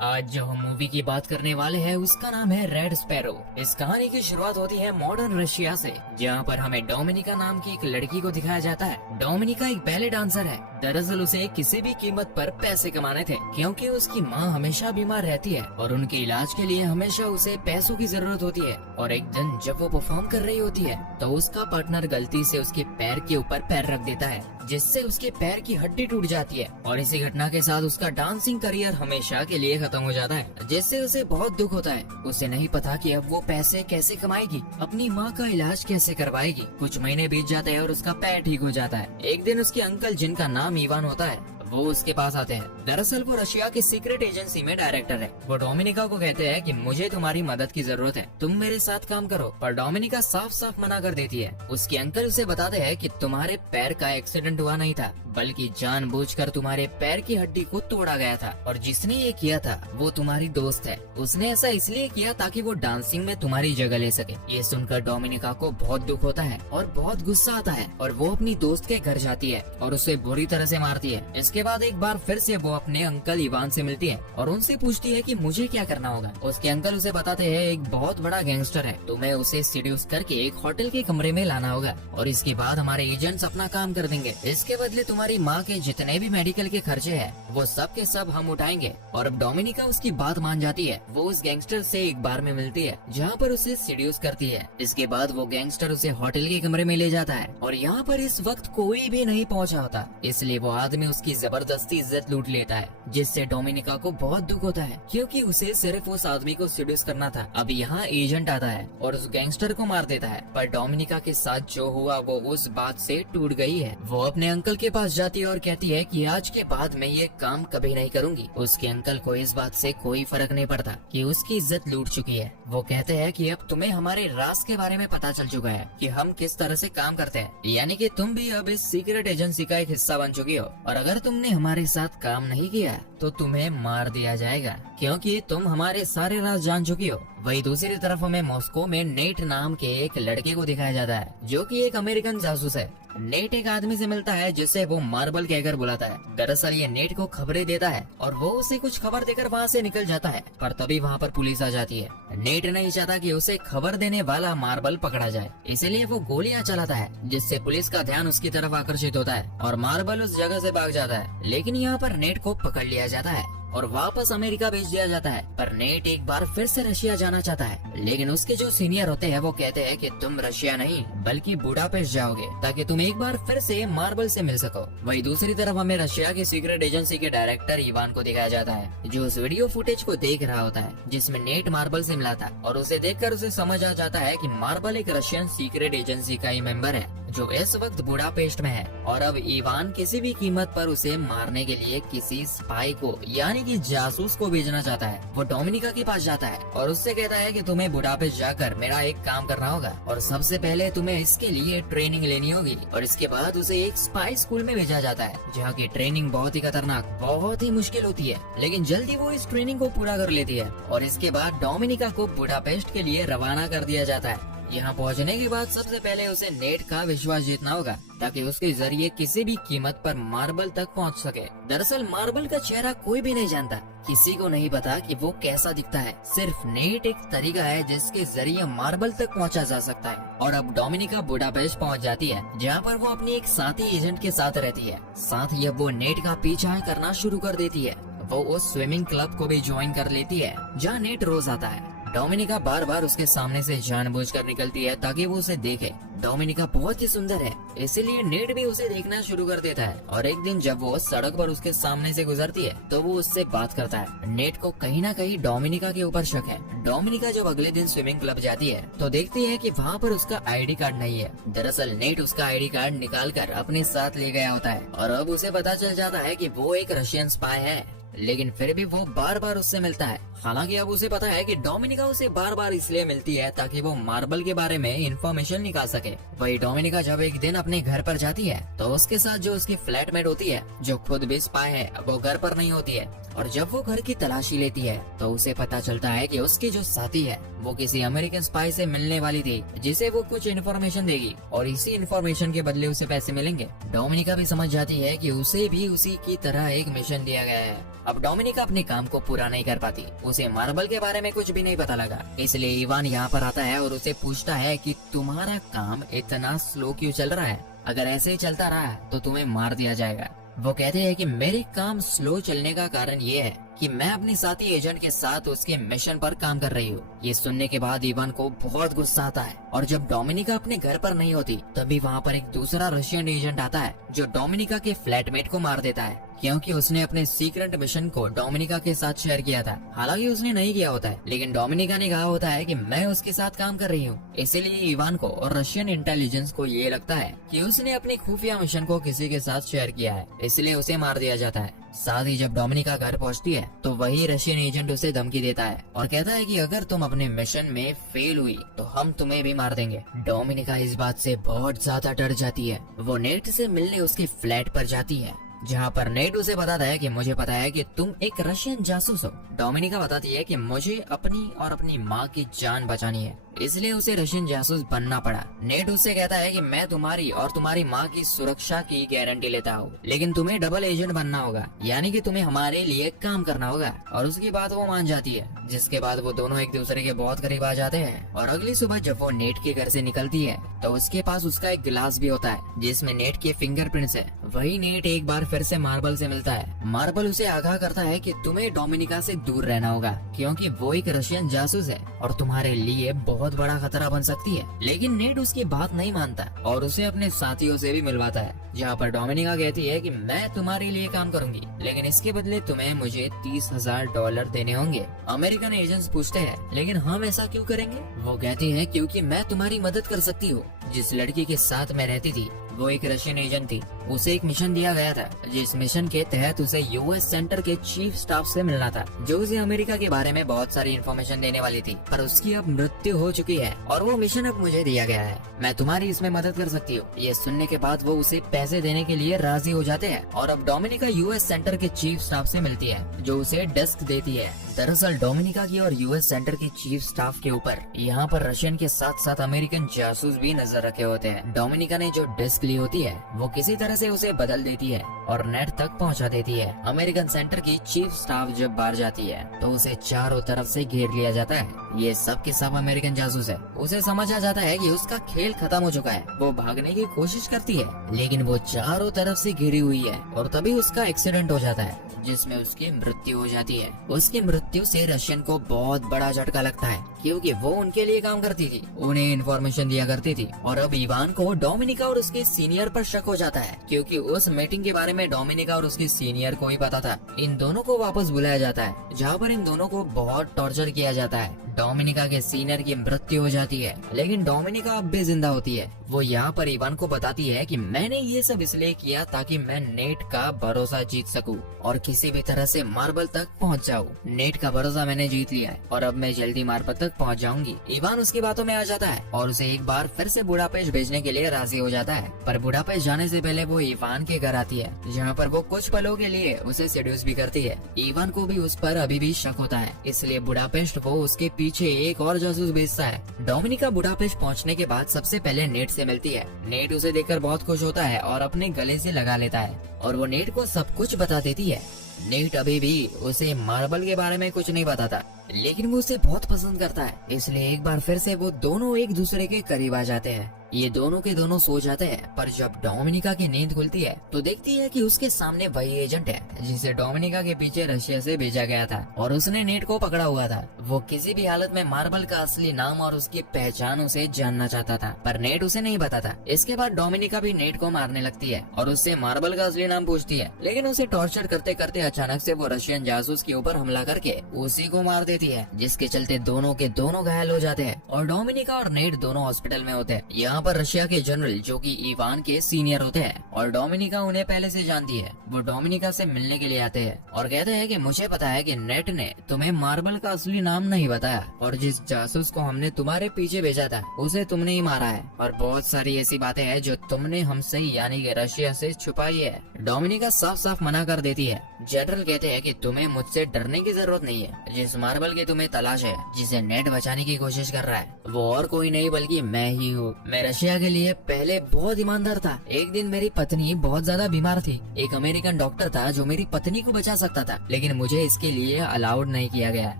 आज जो हम मूवी की बात करने वाले हैं उसका नाम है रेड स्पैरो। इस कहानी की शुरुआत होती है मॉडर्न रशिया से, जहाँ पर हमें डोमिनिका नाम की एक लड़की को दिखाया जाता है। डोमिनिका एक बैले डांसर है। दरअसल उसे किसी भी कीमत पर पैसे कमाने थे, क्योंकि उसकी माँ हमेशा बीमार रहती है और उनके इलाज के लिए हमेशा उसे पैसों की जरूरत होती है। और एक दिन जब वो परफॉर्म कर रही होती है तो उसका पार्टनर गलती से उसके पैर के ऊपर पैर रख देता है, जिससे उसके पैर की हड्डी टूट जाती है। और इसी घटना के साथ उसका डांसिंग करियर हमेशा के लिए खत्म हो जाता है, जिससे उसे बहुत दुख होता है। उसे नहीं पता कि अब वो पैसे कैसे कमाएगी, अपनी माँ का इलाज कैसे करवाएगी। कुछ महीने बीत जाते हैं और उसका पैर ठीक हो जाता है। एक दिन उसके अंकल, जिनका नाम इवान होता है, वो उसके पास आते हैं। दरअसल वो रशिया की सीक्रेट एजेंसी में डायरेक्टर है। वो डोमिनिका को कहते हैं कि मुझे तुम्हारी मदद की जरूरत है, तुम मेरे साथ काम करो। पर डोमिनिका साफ साफ मना कर देती है। उसके अंकल उसे बताते हैं कि तुम्हारे पैर का एक्सीडेंट हुआ नहीं था, बल्कि जानबूझकर तुम्हारे पैर की हड्डी को तोड़ा गया था, और जिसने ये किया था वो तुम्हारी दोस्त है। उसने ऐसा इसलिए किया ताकि वो डांसिंग में तुम्हारी जगह ले सके। ये सुनकर डोमिनिका को बहुत दुख होता है और बहुत गुस्सा आता है, और वो अपनी दोस्त के घर जाती है और उसे बुरी तरह से मारती है। इसके बाद एक बार फिर से वो अपने अंकल इवान से मिलती है और उनसे पूछती है कि मुझे क्या करना होगा। उसके अंकल उसे बताते हैं एक बहुत बड़ा गैंगस्टर है, तुम्हें उसे सीड्यूस करके एक होटल के कमरे में लाना होगा, और इसके बाद हमारे एजेंट्स अपना काम कर देंगे। इसके बदले तुम्हारी माँ के जितने भी मेडिकल के खर्चे हैं वो सब के सब हम उठाएंगे। और अब डोमिनिका उसकी बात मान जाती है। वो उस गैंगस्टर से एक बार में मिलती है जहाँ पर उसे सीड्यूस करती है। इसके बाद वो गैंगस्टर उसे होटल के कमरे में ले जाता है, और यहाँ पर इस वक्त कोई भी नहीं पहुँचा होता, इसलिए वो आदमी उसकी जबरदस्ती इज्जत लूट लेता है, जिससे डोमिनिका को बहुत दुख होता है, क्योंकि उसे सिर्फ उस आदमी को सीड्यूस करना था। अब यहाँ एजेंट आता है और उस गैंगस्टर को मार देता है। पर डोमिनिका के साथ जो हुआ वो उस बात से टूट गई है। वो अपने अंकल के पास जाती है और कहती है कि आज के बाद मैं ये काम कभी नहीं करूंगी। उसके अंकल को इस बात से कोई फर्क नहीं पड़ता कि उसकी इज्जत लूट चुकी है। वो कहते हैं कि अब तुम्हें हमारे राज के बारे में पता चल चुका है कि हम किस तरह से काम करते हैं, यानी कि तुम भी अब इस सीक्रेट एजेंसी का एक हिस्सा बन चुकी हो, और अगर तुमने हमारे साथ काम नहीं किया तो तुम्हें मार दिया जाएगा, क्योंकि तुम हमारे सारे राज जान चुकी हो। वही दूसरी तरफ हमें मॉस्को में नेट नाम के एक लड़के को दिखाया जाता है, जो कि एक अमेरिकन जासूस है। नेट एक आदमी से मिलता है जिसे वो मार्बल कहकर बुलाता है। दरअसल ये नेट को खबरें देता है और वो उसे कुछ खबर देकर वहाँ से निकल जाता है, पर तभी वहाँ पर पुलिस आ जाती है। नेट नहीं चाहता कि उसे खबर देने वाला मार्बल पकड़ा जाए, इसलिए वो गोलियां चलाता है, जिससे पुलिस का ध्यान उसकी तरफ आकर्षित होता है और मार्बल उस जगह से भाग जाता है। लेकिन यहाँ पर नेट को पकड़ लिया जाता है और वापस अमेरिका भेज दिया जाता है। पर नेट एक बार फिर से रशिया जाना चाहता है, लेकिन उसके जो सीनियर होते हैं वो कहते हैं कि तुम रशिया नहीं बल्कि बुडापेस्ट जाओगे, ताकि तुम एक बार फिर से मार्बल से मिल सको। वही दूसरी तरफ हमें रशिया की सीक्रेट एजेंसी के डायरेक्टर इवान को दिखाया जाता है, जो उस वीडियो फुटेज को देख रहा होता है जिसमें नेट मार्बल से मिला था, और उसे देखकर उसे समझ आ जाता है कि मार्बल एक रशियन सीक्रेट एजेंसी का ही मेंबर है, जो इस वक्त बुडापेस्ट में है। और अब इवान किसी भी कीमत पर उसे मारने के लिए किसी स्पाई को, यानी कि जासूस को भेजना चाहता है। वो डोमिनिका के पास जाता है और उससे कहता है कि तुम्हें बुडापेस्ट जाकर मेरा एक काम करना होगा, और सबसे पहले तुम्हें इसके लिए ट्रेनिंग लेनी होगी। और इसके बाद उसे एक स्पाई स्कूल में भेजा जाता है, जहाँ की ट्रेनिंग बहुत ही खतरनाक, बहुत ही मुश्किल होती है, लेकिन जल्दी वो इस ट्रेनिंग को पूरा कर लेती है। और इसके बाद डोमिनिका को बुडापेस्ट के लिए रवाना कर दिया जाता है। यहाँ पहुँचने के बाद सबसे पहले उसे नेट का विश्वास जीतना होगा, ताकि उसके जरिए किसी भी कीमत पर मार्बल तक पहुँच सके। दरअसल मार्बल का चेहरा कोई भी नहीं जानता, किसी को नहीं पता कि वो कैसा दिखता है। सिर्फ नेट एक तरीका है जिसके जरिए मार्बल तक पहुँचा जा सकता है। और अब डोमिनिका बुडापेस्ट पहुँच जाती है, जहाँ पर वो अपनी एक साथी एजेंट के साथ रहती है। साथ ही अब वो नेट का पीछा करना शुरू कर देती है। वो उस स्विमिंग क्लब को भी ज्वाइन कर लेती है, जहाँ नेट रोज आता है। डोमिनिका बार बार उसके सामने से जानबूझकर निकलती है ताकि वो उसे देखे। डोमिनिका बहुत ही सुंदर है, इसीलिए नेट भी उसे देखना शुरू कर देता है। और एक दिन जब वो सड़क पर उसके सामने से गुजरती है तो वो उससे बात करता है। नेट को कहीं ना कहीं डोमिनिका के ऊपर शक है। डोमिनिका जब अगले दिन स्विमिंग क्लब जाती है तो देखती है कि वहाँ पर उसका आईडी कार्ड नहीं है। दरअसल नेट उसका आईडी कार्ड निकाल कर अपने साथ ले गया होता है, और अब उसे पता चल जाता है कि वो एक रशियन स्पाई है। लेकिन फिर भी वो बार बार उससे मिलता है। हालांकि अब उसे पता है कि डोमिनिका उसे बार बार इसलिए मिलती है ताकि वो मार्बल के बारे में इंफॉर्मेशन निकाल सके। वही डोमिनिका जब एक दिन अपने घर पर जाती है तो उसके साथ जो उसकी फ्लैटमेट होती है, जो खुद भी स्पाई है, वो घर पर नहीं होती है। और जब वो घर की तलाशी लेती है तो उसे पता चलता है कि उसकी जो साथी है वो किसी अमेरिकन स्पाई से मिलने वाली थी, जिसे वो कुछ इन्फॉर्मेशन देगी और इसी इन्फॉर्मेशन के बदले उसे पैसे मिलेंगे। डोमिनिका भी समझ जाती है कि उसे भी उसी की तरह एक मिशन दिया गया है। अब डोमिनिका अपने काम को पूरा नहीं कर पाती, उसे मार्बल के बारे में कुछ भी नहीं पता लगा। इसलिए इवान यहाँ पर आता है और उसे पूछता है कि तुम्हारा काम इतना स्लो क्यों चल रहा है, अगर ऐसे ही चलता रहा तो तुम्हें मार दिया जाएगा। वो कहते हैं कि मेरे काम स्लो चलने का कारण ये है कि मैं अपनी साथी एजेंट के साथ उसके मिशन पर काम कर रही हूँ। ये सुनने के बाद इवान को बहुत गुस्सा आता है और जब डोमिनिका अपने घर पर नहीं होती तभी वहाँ पर एक दूसरा रशियन एजेंट आता है जो डोमिनिका के फ्लैटमेट को मार देता है, क्योंकि उसने अपने सीक्रेट मिशन को डोमिनिका के साथ शेयर किया था। हालांकि उसने नहीं किया होता है, लेकिन डोमिनिका ने कहा होता है कि मैं उसके साथ काम कर रही हूँ। इसीलिए इवान को और रशियन इंटेलिजेंस को ये लगता है कि उसने अपनी खुफिया मिशन को किसी के साथ शेयर किया है, इसलिए उसे मार दिया जाता है। साथ ही जब डोमिनिका घर पहुंचती है तो वही रशियन एजेंट उसे धमकी देता है और कहता है कि अगर तुम अपने मिशन में फेल हुई तो हम तुम्हें भी मार देंगे। डोमिनिका इस बात से बहुत ज्यादा डर जाती है। वो नेट से मिलने उसके फ्लैट पर जाती है, जहाँ पर नेट उसे बताता है कि मुझे पता है कि तुम एक रशियन जासूस हो। डोमिनिका बताती है कि मुझे अपनी और अपनी माँ की जान बचानी है, इसलिए उसे रशियन जासूस बनना पड़ा। नेट उससे कहता है कि मैं तुम्हारी और तुम्हारी माँ की सुरक्षा की गारंटी लेता हूँ, लेकिन तुम्हें डबल एजेंट बनना होगा, यानी कि तुम्हें हमारे लिए काम करना होगा। और उसकी बात वो मान जाती है, जिसके बाद वो दोनों एक दूसरे के बहुत करीब आ जाते हैं। और अगली सुबह जब वो नेट के घर से निकलती है तो उसके पास उसका एक गिलास भी होता है जिसमें नेट के फिंगरप्रिंट्स है। वही नेट एक बार फिर से मार्बल से मिलता है। मार्बल उसे आगाह करता है कि तुम्हें डोमिनिका से दूर रहना होगा, क्योंकि वो एक रशियन जासूस है और तुम्हारे लिए बहुत बड़ा खतरा बन सकती है। लेकिन नेट उसकी बात नहीं मानता और उसे अपने साथियों से भी मिलवाता है, जहाँ पर डोमिनिका कहती है कि मैं तुम्हारे लिए काम करूंगी, लेकिन इसके बदले तुम्हें मुझे $30,000 देने होंगे। अमेरिकन एजेंट्स पूछते हैं लेकिन हम ऐसा क्यों करेंगे? वो कहती है क्योंकि मैं तुम्हारी मदद कर सकती हूँ। जिस लड़की के साथ मैं रहती थी वो एक रशियन एजेंट थी। उसे एक मिशन दिया गया था, जिस मिशन के तहत उसे यूएस सेंटर के चीफ स्टाफ से मिलना था, जो उसे अमेरिका के बारे में बहुत सारी इन्फॉर्मेशन देने वाली थी। पर उसकी अब मृत्यु हो चुकी है और वो मिशन अब मुझे दिया गया है। मैं तुम्हारी इसमें मदद कर सकती हूँ। ये सुनने के बाद वो उसे पैसे देने के लिए राजी हो जाते हैं और अब डोमिनिका यूएस सेंटर के चीफ स्टाफ से मिलती है, जो उसे डेस्क देती है। दरअसल डोमिनिका की और यूएस सेंटर के चीफ स्टाफ के ऊपर यहाँ पर रशियन के साथ साथ अमेरिकन जासूस भी नजर रखे होते हैं। डोमिनिका ने जो डेस्क ली होती है वो किसी तरह से उसे बदल देती है और नेट तक पहुंचा देती है। अमेरिकन सेंटर की चीफ स्टाफ जब बाहर जाती है तो उसे चारों तरफ से घेर लिया जाता है। ये सब के सब अमेरिकन जासूस है। उसे समझ आ जाता है कि उसका खेल खत्म हो चुका है। वो भागने की कोशिश करती है, लेकिन वो चारों तरफ से घिरी हुई है और तभी उसका एक्सीडेंट हो जाता है, जिसमें उसकी मृत्यु हो जाती है। उसकी मृत्यु से रशियन को बहुत बड़ा झटका लगता है, क्योंकि वो उनके लिए काम करती थी, उन्हें इन्फॉर्मेशन दिया करती थी। और अब इवान को डोमिनिका और उसके सीनियर पर शक हो जाता है, क्योंकि उस मीटिंग के बारे में डोमिनिका और उसके सीनियर को ही पता था। इन दोनों को वापस बुलाया जाता है, जहाँ पर इन दोनों को बहुत टॉर्चर किया जाता है। डोमिनिका के सीनियर की मृत्यु हो जाती है, लेकिन डोमिनिका अब भी जिंदा होती है। वो यहाँ पर इवान को बताती है कि मैंने ये सब इसलिए किया ताकि मैं नेट का भरोसा जीत सकूं और किसी भी तरह से मार्बल तक पहुँच जाऊं। नेट का भरोसा मैंने जीत लिया है और अब मैं जल्दी मार्बल तक पहुँच जाऊंगी। इवान उसकी बातों में आ जाता है और उसे एक बार फिर से बुडापेस्ट भेजने के लिए राजी हो जाता है। पर बुडापेस्ट जाने से पहले वो इवान के घर आती है, जहाँ पर वो कुछ पलों के लिए उसे सेड्यूस भी करती है। इवान को भी उस पर अभी भी शक होता है, इसलिए बुडापेस्ट वो उसके पीछे एक और जासूस भेजता है। डोमिनिका बुडापेस्ट पहुंचने के बाद सबसे पहले नेट से मिलती है। नेट उसे देखकर बहुत खुश होता है और अपने गले से लगा लेता है और वो नेट को सब कुछ बता देती है। नेट अभी भी उसे मार्बल के बारे में कुछ नहीं बताता, लेकिन वो उसे बहुत पसंद करता है, इसलिए एक बार फिर से वो दोनों एक दूसरे के करीब आ जाते हैं। ये दोनों के दोनों सो जाते हैं, पर जब डोमिनिका की नींद खुलती है तो देखती है कि उसके सामने वही एजेंट है जिसे डोमिनिका के पीछे रशिया से भेजा गया था और उसने नेट को पकड़ा हुआ था। वो किसी भी हालत में मार्बल का असली नाम और उसकी पहचान उसे जानना चाहता था, पर नेट उसे नहीं बताता। इसके बाद डोमिनिका भी नेट को मारने लगती है और उससे मार्बल का असली नाम पूछती है, लेकिन उसे टॉर्चर करते करते अचानक से वो रशियन जासूस के ऊपर हमला करके उसी को मार देती है, जिसके चलते दोनों के दोनों घायल हो जाते हैं और डोमिनिका और नेट दोनों हॉस्पिटल में होते हैं। यहाँ पर रशिया के जनरल, जो कि इवान के सीनियर होते हैं और डोमिनिका उन्हें पहले से जानती है, वो डोमिनिका से मिलने के लिए आते हैं और कहते हैं कि मुझे पता है कि नेट ने तुम्हें मार्बल का असली नाम नहीं बताया और जिस जासूस को हमने तुम्हारे पीछे भेजा था उसे तुमने ही मारा है और बहुत सारी ऐसी बातें हैं जो तुमने हमसे यानी कि रशिया से छुपाई है। डोमिनिका साफ साफ मना कर देती है। जनरल कहते हैं कि तुम्हें मुझसे डरने की जरूरत नहीं है। जिस मार्बल की तुम्हें तलाश है, जिसे नेट बचाने की कोशिश कर रहा है, वो और कोई नहीं बल्कि मैं ही हूँ। मेरे रशिया के लिए पहले बहुत ईमानदार था। एक दिन मेरी पत्नी बहुत ज्यादा बीमार थी। एक अमेरिकन डॉक्टर था जो मेरी पत्नी को बचा सकता था, लेकिन मुझे इसके लिए अलाउड नहीं किया गया।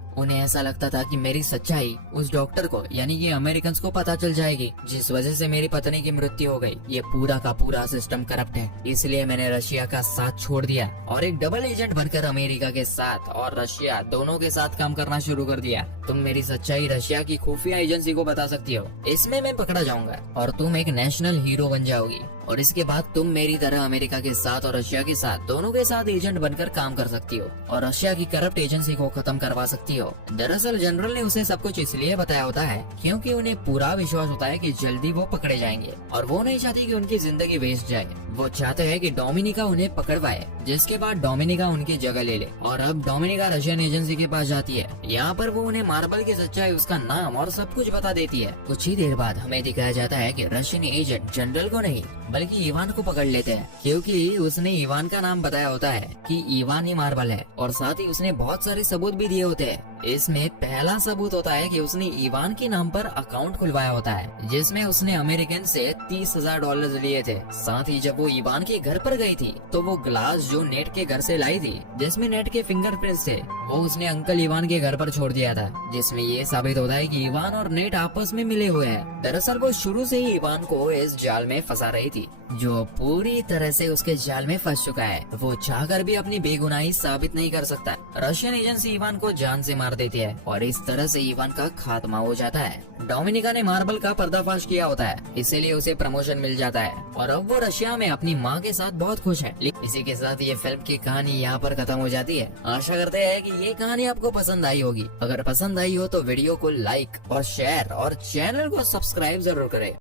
उन्हें ऐसा लगता था कि मेरी सच्चाई उस डॉक्टर को यानी कि अमेरिकन को पता चल जाएगी, जिस वजह से मेरी पत्नी की मृत्यु हो गई। ये पूरा का पूरा सिस्टम करप्ट है, इसलिए मैंने रशिया का साथ छोड़ दिया और एक डबल एजेंट बनकर अमेरिका के साथ और रशिया दोनों के साथ काम करना शुरू कर दिया। तुम मेरी सच्चाई रशिया की खुफिया एजेंसी को बता सकती हो, इसमें मैं पकड़ा जाऊंगा और तुम एक नेशनल हीरो बन जाओगी, और इसके बाद तुम मेरी तरह अमेरिका के साथ और रशिया के साथ दोनों के साथ एजेंट बनकर काम कर सकती हो और रशिया की करप्ट एजेंसी को खत्म करवा सकती हो। दरअसल जनरल ने उसे सब कुछ इसलिए बताया होता है क्योंकि उन्हें पूरा विश्वास होता है कि जल्दी वो पकड़े जाएंगे और वो नहीं चाहती कि उनकी जिंदगी वेस्ट जाए। वो चाहते हैं कि डोमिनिका उन्हें पकड़वाए, जिसके बाद डोमिनिका उनकी जगह ले ले। और अब डोमिनिका रशियन एजेंसी के पास जाती है। यहाँ पर वो उन्हें मार्बल की सच्चाई, उसका नाम और सब कुछ बता देती है। कुछ ही देर बाद हमें दिखाया जाता है कि रशियन एजेंट जनरल को नहीं बल्कि इवान को पकड़ लेते हैं, क्योंकि उसने इवान का नाम बताया होता है कि इवान ही मार्बल है, और साथ ही उसने बहुत सारे सबूत भी दिए होते हैं। इसमें पहला सबूत होता है कि उसने इवान के नाम पर अकाउंट खुलवाया होता है, जिसमें उसने अमेरिकन से $30,000 लिए थे। साथ ही जब वो इवान के घर पर गई थी तो वो ग्लास जो नेट के घर से लाई थी, जिसमें नेट के फिंगरप्रिंट्स थे, वो उसने अंकल इवान के घर पर छोड़ दिया था, जिसमें ये साबित होता है कि इवान और नेट आपस में मिले हुए हैं। दरअसल वो शुरू से ही इवान को इस जाल में फंसा रही थी, जो पूरी तरह से उसके जाल में फंस चुका है। वो चाहकर भी अपनी बेगुनाही साबित नहीं कर सकता। रशियन एजेंसी इवान को जान से मार देती है और इस तरह से इवान का खात्मा हो जाता है। डोमिनिका ने मार्बल का पर्दाफाश किया होता है, इसीलिए उसे प्रमोशन मिल जाता है और अब वो रशिया में अपनी माँ के साथ बहुत खुश है। इसी के साथ ये फिल्म की कहानी यहाँ पर खत्म हो जाती है। आशा करते हैं कि ये कहानी आपको पसंद आई होगी। अगर पसंद आई हो तो वीडियो को लाइक और शेयर और चैनल को सब्सक्राइब जरूर करें।